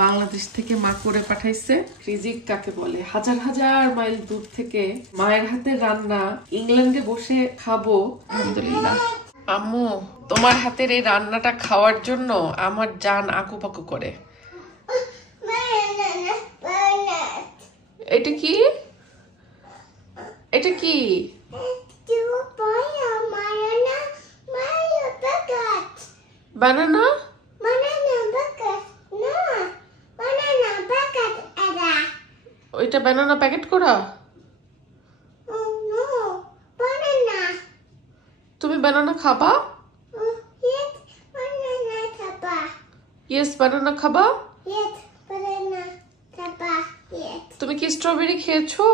বাংলাদেশ থেকে মা করে পাঠাইছে। রিজিক কাকে বলে? হাজার হাজার মাইল দূর থেকে মায়ের হাতের রান্না ইংল্যান্ডে বসে খাবো। আলহামদুলিল্লাহ। আম্মু, তোমার হাতের এই রান্নাটা খাওয়ার জন্য আমার জান আকুপাকু করে। এটা কি? এটা কি? বানানা? ওইটা বানানা প্যাকেট করা? তুমি বানানা খাবা? ইয়েস, বানানা খাবা? তুমি কি স্ট্রবেরি খেয়েছো?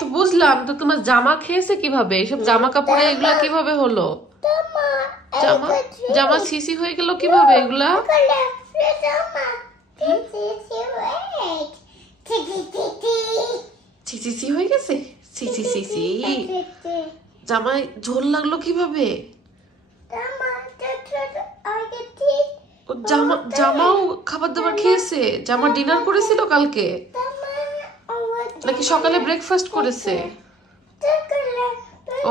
তো বুঝলাম, তো তোমার জামা খেয়েছে কিভাবে? এইসব জামা কাপড়ে এগুলা কিভাবে হলো? জামা সিসি হয়ে গেল কিভাবে এগুলা? সিসি হয়ে গেছে। সিসি জামায় ঝোল লাগলো কিভাবে? জামাও খাবার দাবার খেয়েছে? জামা ডিনার করেছিল কালকে নাকি সকালে ব্রেকফাস্ট করেছে?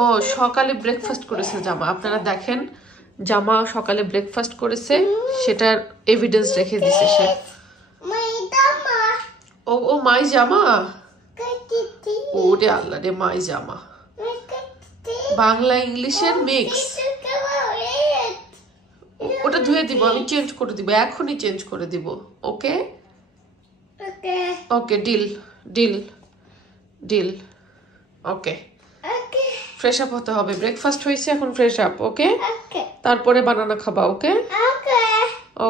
ও, সকালে ব্রেকফাস্ট করেছে জামা। আপনারা দেখেন, জামা সকালে ব্রেকফাস্ট করেছে, সেটার এভিডেন্স রেখে দিছে সে। ও মাই জামা। ওরে আল্লাহ রে, মাই জামা। বাংলা ইংলিশের মিক্স। ওটা ধুয়ে দিব, আমি চেঞ্জ করে দিব, এখনই চেঞ্জ করে দিব। ওকে ওকে, ডিল ডিল ডিল। ওকে, ফ্রেশ আপ হতে হবে। ব্রেকফাস্ট হয়েছে, এখন ফ্রেশ আপ। ওকে, তারপরে বানানা খাবা। ওকে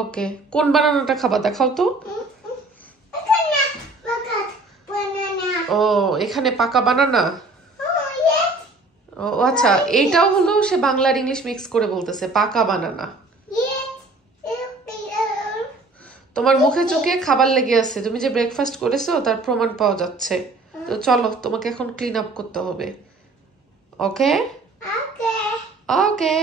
ওকে, কোন বানানাটা খাবা দেখাও তো। ও, এখানে পাকা বানানা। ও আচ্ছা, এইটাও হলো সে বাংলা আর ইংলিশ মিক্স করে বলতেছে পাকা বানানা। তোমার মুখে চোখে খাবার লেগে আছে, তুমি যে ব্রেকফাস্ট করেছো তার প্রমাণ পাওয়া যাচ্ছে। তো চলো, তোমাকে এখন ক্লিন আপ করতে হবে। ওকে ওকে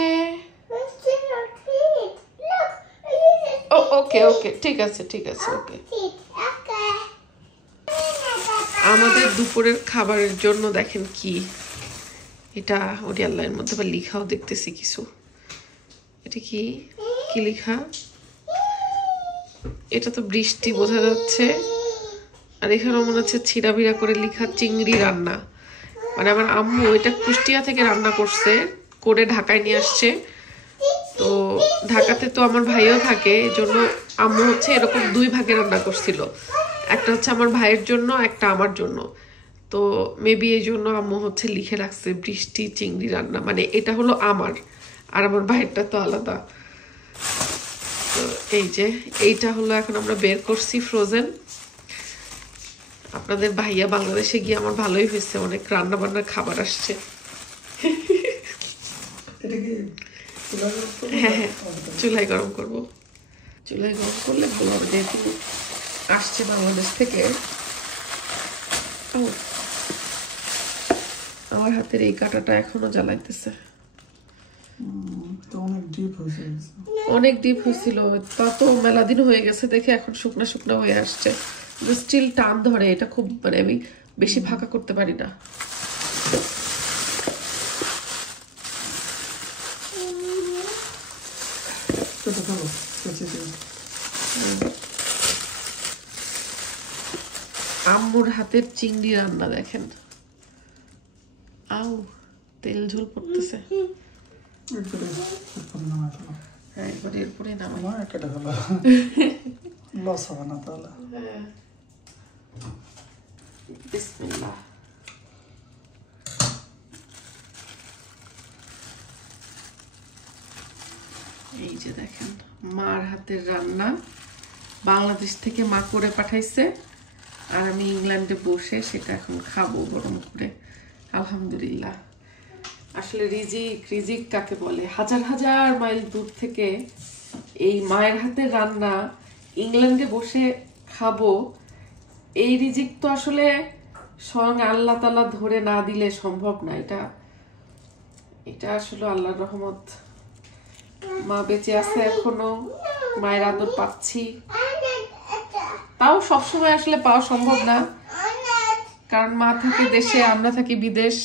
ওকে ওকে, ঠিক আছে ঠিক আছে। ওকে, আমাদের দুপুরের খাবারের জন্য দেখেন কি এটা, ওটি আল্লাহের মধ্যে আবার লিখাও দেখতেছি কিছু। এটা কি কি লেখা? এটা তো বৃষ্টি বোঝা যাচ্ছে, আর এখানেও মনে হচ্ছে ছিঁড়াভিড়া করে লেখা চিংড়ি রান্না। মানে আমার আম্মু এটা কুষ্টিয়া থেকে রান্না করছে, করে ঢাকায় নিয়ে আসছে। তো ঢাকাতে তো আমার ভাইও থাকে, এই জন্য আম্মু হচ্ছে এরকম দুই ভাগে রান্না করছিল, একটা হচ্ছে আমার ভাইয়ের জন্য, একটা আমার জন্য। তো মেবি এই জন্য আম্মু হচ্ছে লিখে রাখছে বৃষ্টি চিংড়ি রান্না, মানে এটা হলো আমার, আর আমার ভাইয়েরটা তো আলাদা। তো এই যে এইটা হলো এখন আমরা বের করছি ফ্রোজেন। আপনাদের ভাইয়া বাংলাদেশে গিয়ে আমার ভালোই হয়েছে, অনেক রান্না বান্নার খাবার আসছে। হ্যাঁ হ্যাঁ, চুলায় গরম করবো। চুলায় গরম করলে ভালো হবে, যেহেতু আসছে বাংলাদেশ থেকে। আমার হাতের এই কাঁটাটা এখনো জ্বালাইতেছে। অনেক ডিপ হয়েছিল, তা তো মেলা দিন হয়ে গেছে দেখে এখন শুকনা শুকনা হয়ে আসছে, স্টিল টান ধরে। এটা খুব, মানে আমি বেশি ফাঁকা করতে পারি না। আম্মুর হাতের চিংড়ি রান্না দেখেন, আউ তেল ঝোল পড়তেছে। হ্যাঁ, এবার এরপরে নামাই। লস হবে না তাহলে। বিসমিল্লাহ। এই যে দেখেন মার হাতের রান্না, বাংলাদেশ থেকে মা করে পাঠাইছে, আর আমি ইংল্যান্ডে বসে সেটা এখন খাবো গরম করে। আলহামদুলিল্লাহ। আসলে রিজিক কাকে বলে? হাজার হাজার মাইল দূর থেকে এই মায়ের হাতের রান্না ইংল্যান্ডে বসে খাবো, এই রিজিক তো আসলে স্বয়ং আল্লাহ তাআলা ধরে না দিলে সম্ভব না। এটা আসলে আল্লাহর রহমত। মা বেঁচে আছে এখনো, মায়ের আদর পাচ্ছি। তাও সবসময় আসলে পাওয়া সম্ভব না, কারণ মা থাকে দেশে, আমরা থাকি বিদেশ।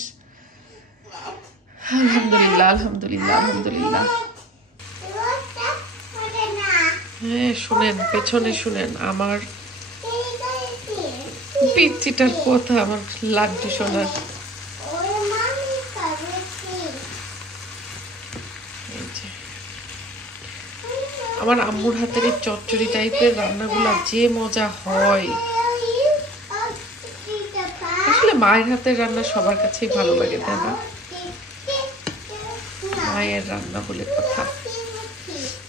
আলহামদুলিল্লাহ আলহামদুলিল্লাহ আলহামদুলিল্লাহ। হ্যাঁ শুনেন, পেছনে শুনেন আমার পিচ্চিটার কথা, আমার লাড্ডু শোনার। আমার আম্মুর হাতের এই চচ্চড়ি টাইপের রান্নাগুলো যে মজা হয়। আসলে মায়ের হাতের রান্না সবার কাছেই ভালো লাগে, তাই না? মায়ের রান্না বলে কথা।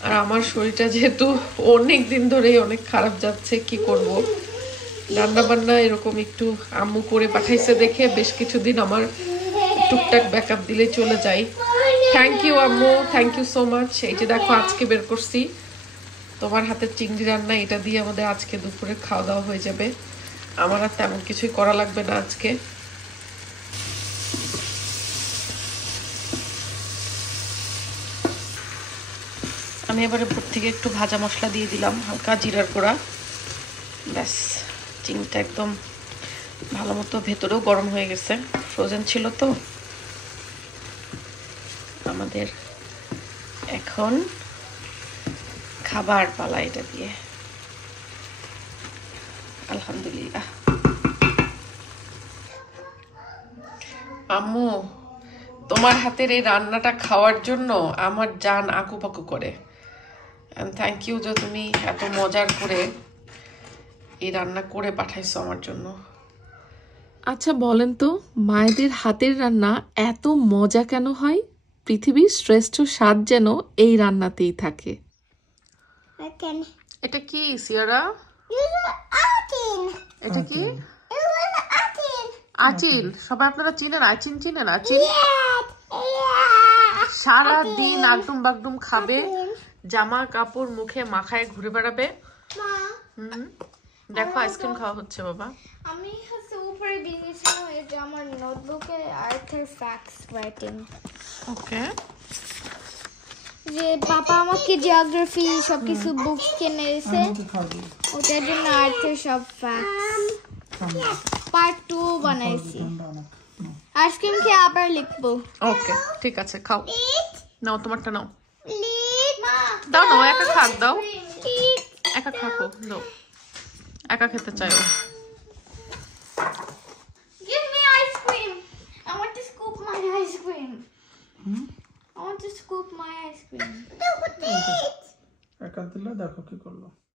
আর আমার শরীরটা যেহেতু অনেক দিন ধরেই অনেক খারাপ যাচ্ছে, কি করব, রান্না বান্না এরকম একটু আম্মু করে পাঠাইছে দেখে বেশ কিছুদিন আমার টুকটাক ব্যাকআপ দিলে চলে যাই। থ্যাংক ইউ আম্মু, থ্যাংক ইউ সো মাচ। এই যে দেখো আজকে বের করছি তোমার হাতের চিংড়ি রান্না, এটা দিয়ে আমাদের আজকে দুপুরে খাওয়া দাওয়া হয়ে যাবে। আমার আর তেমন কিছুই করা লাগবে না আজকে। আমি এবারে উপর থেকে একটু ভাজা মশলা দিয়ে দিলাম, হালকা জিরার গুঁড়া। ব্যাস, চিংড়িটা একদম ভালো মতো ভেতরেও গরম হয়ে গেছে, ফ্রোজেন ছিল তো। আমাদের এখন খাবার পালা এটা দিয়ে। আলহামদুলিল্লাহ। আম্মু তোমার হাতের এই রান্নাটা খাওয়ার জন্য আমার জান আকুপাকু করে। থ্যাংক ইউ যে তুমি এত মজার করে এই রান্না করে পাঠাইছো আমার জন্য। আচ্ছা বলেন তো, মায়েদের হাতের রান্না এত মজা কেন হয়? পৃথিবীর শ্রেষ্ঠ স্বাদ যেন এই রান্নাতেই থাকে। এটা কি সিয়ারা? এটা কি? আচিল। সবাই আপনারা চিনেন আচিন? চিনেন আচিল? সারা দিন আগডুম বাগডুম খাবে, জামা কাপড় মুখে মাখায় ঘুরে বেড়াবে। দেখো আইসক্রিম খাওয়া হচ্ছে বাবা। আমি উপরে দিয়েছিলাম এটা আমার নোটবুকে আর্থের ফ্যাক্টস রাইটিং। ওকে। যে পাপা আমাকে জিওগ্রাফি সবকিছু বুকস কিনে দিয়েছে, ওটার জন্য আর্থের সব ফ্যাক্টস পার্ট 2 বানাইছি। আইসক্রিম খেয়ে আবার লিখবো। ওকে ঠিক আছে, খাও। নাও তোমারটা নাও। দাও নাও, একা খাক দাও, একা খাকো দাও, একা খেতে চাইও। Give me ice cream. I want to scoop my ice cream. I want to scoop my ice cream. একা দিলে দেখো কি করলো।